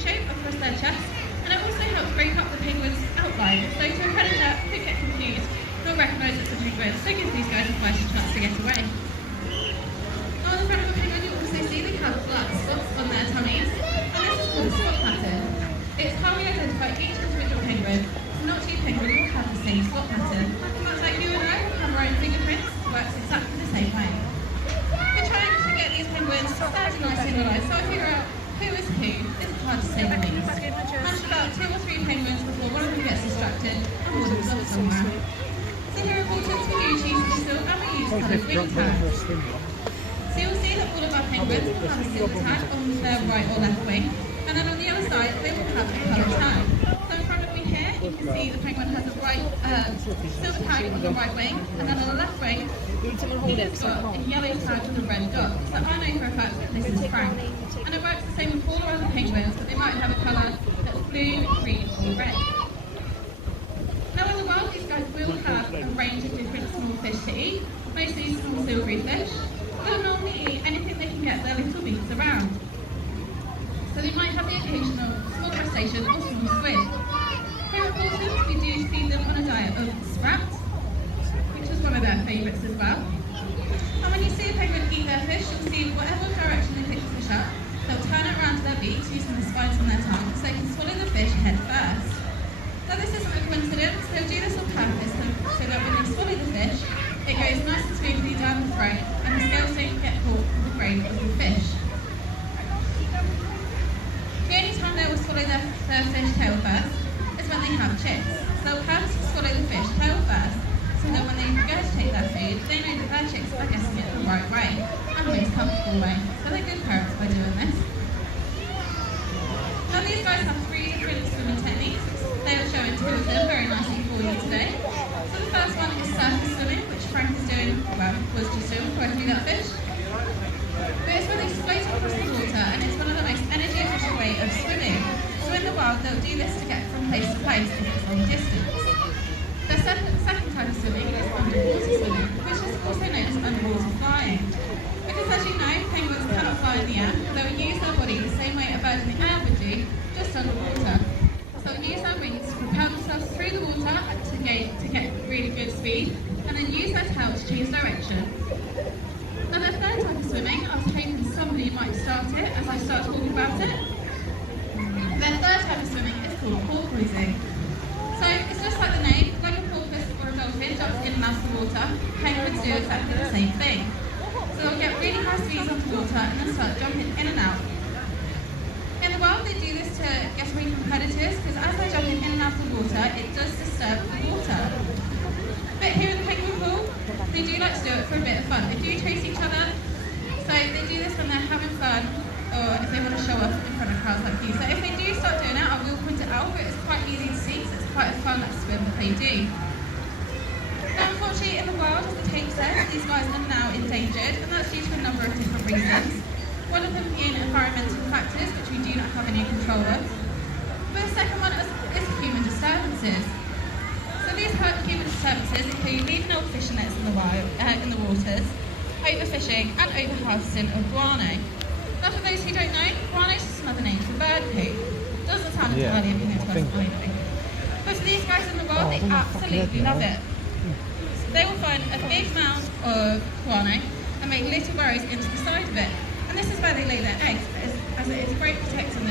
shape across their chest, and it also helps break up the penguin's outline. So to a predator could get confused, not recognise it's a penguin, so it gives these guys a fighting chance to get away. On the front of a penguin, you also see they have black spots on their tummies, and this is called a spot pattern. It's how we identify each individual penguin, so not two penguins will have the same spot pattern. Much like you and I have our own fingerprints, it works exactly the same way. We're trying to get these penguins standing nicely in the line, so I figure out who is who. It's hard to say the least. Match about 2 or 3 penguins before one of them gets distracted and one of them off somewhere. So here at Paultons, we do choose to still and we use coloured wing tags. So you'll see that all of our penguins will have a silver tag on their right or left wing, and then on the other side they will have a coloured tag. So in front of me here, you can see the penguin has a silver tag on the right wing, and then on the left wing he has got a yellow tag with a red dot. So I know for a fact that this is Frank. And it works the same with all our other penguins, but they might have a colour that's blue, green or red. Now in the wild, these guys will have a range of different small fish to eat, mostly small silvery fish. They'll normally eat anything they can get their little beaks around. So they might have the occasional small crustacean or small squid. Here at Paultons, we do feed them on a diet of sprouts, which is one of their favourites as well. And when you see a penguin eat their fish, you'll see whatever direction they pick the fish up, they'll turn it around to their beaks using the spines on their tongue so they can swallow the fish head first. Now this isn't a coincidence, they'll do this on purpose so that when they swallow the fish, it goes nice and smoothly down the throat and the scales don't get caught in the brain of the fish. The only time they will swallow their fish tail first is when they have chicks. So they'll have to swallow the fish tail first so that when they go to take their food, they know that their chicks are getting it the right way and the most comfortable way. So they're good parents by doing this. Now these guys have 3 different swimming techniques. They will show 2 of them very nicely for you today. So the first one is surface swimming, which Frank is doing, well, was just doing before I threw that fish. But it's when they float across the water, and it's one of the most energy efficient way of swimming. So in the wild, they'll do this to get from place to place if it's long distance. The second type of swimming is underwater swimming, which is also known as underwater flying. Because as you know, penguins cannot fly in the air, they will use their body the same way a bird in the air would do, just underwater. So they'll use their wings to propel themselves through the water to get really good speed, and then use their tail to change direction. Now the third type of swimming, I was hoping somebody might start it as I start talking about it. The third type of swimming is called porpoising. So it's just like the name, when a porpoise or a dolphin jumps in and out of the water, penguins do exactly the same thing. So they'll get really high speeds off the water and then start jumping in and out. In the wild, they do this to get away from predators because as they're jumping in and out of the water, it does disturb the water. But here in the penguin pool, they do like to do it for a bit of fun. They do chase each other, so they do this when they're having fun or if they want to show off in front of crowds like you. So if they do start doing it, I will point it out, but it's quite easy to see because it's quite a fun swim that they do. Now unfortunately in the wild, as the tape says, these guys are now endangered, and that's due to a number of different reasons. One of them being environmental factors, which we do not have any control of. But the second one is human disturbances. So these human disturbances include leaving old fishing nets in the waters, overfishing and overharvesting of guano. Now for those who don't know, guano is just another name for bird poo. Doesn't sound entirely appealing to us, I know. But for these guys in the wild, they absolutely love it. They will find a big mound of guano and make little burrows into the side of it. And this is where they lay their eggs, as it is great protecting